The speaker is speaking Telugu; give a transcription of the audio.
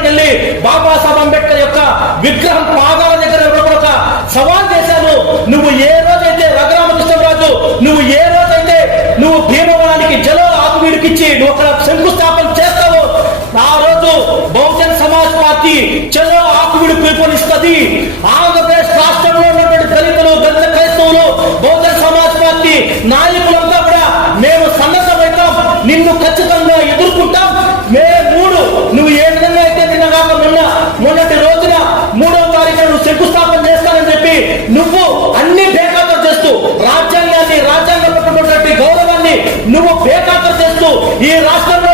దగ్గరికి వెళ్ళి బాబాసాహెబ్ అంబేద్కర్ యొక్క విగ్రహం పాదాల దగ్గర ఒక సవాల్ చేశాను. నువ్వు ఏ రోజైతే రఘురామకృష్ణరాజు నువ్వు భీమవరానికి జలో ఆకువీడికిచ్చి నువ్వు అక్కడ శంకుస్థాపన చేస్తావు, ఆ రోజు బహుజన్ సమాజ్ పార్టీ చలో ఆకువీడు పిలుపునిస్తుంది. ఆంధ్రప్రదేశ్ రాష్ట్రంలో ఉన్నటువంటి దళితులు, దళిత క్రైస్తవులు, బహుజన్ సమాజ్ పార్టీ నాయకులంతా కూడా మేము సన్నద్ధమవుతాం, నిన్ను ఖచ్చితంగా ఎదుర్కొంటాం. మే 3 నువ్వు ఏ విధంగా అయితే నిన్నగాక మొన్నటి రోజున 3వ తారీఖున నువ్వు శంకుస్థాపన చేస్తానని చెప్పి నువ్వు అన్ని బేఖాతరు చేస్తూ రాజ్యాంగంలో గౌరవాన్ని నువ్వు బేఖాతరు చేస్తూ ఈ రాష్ట్రంలో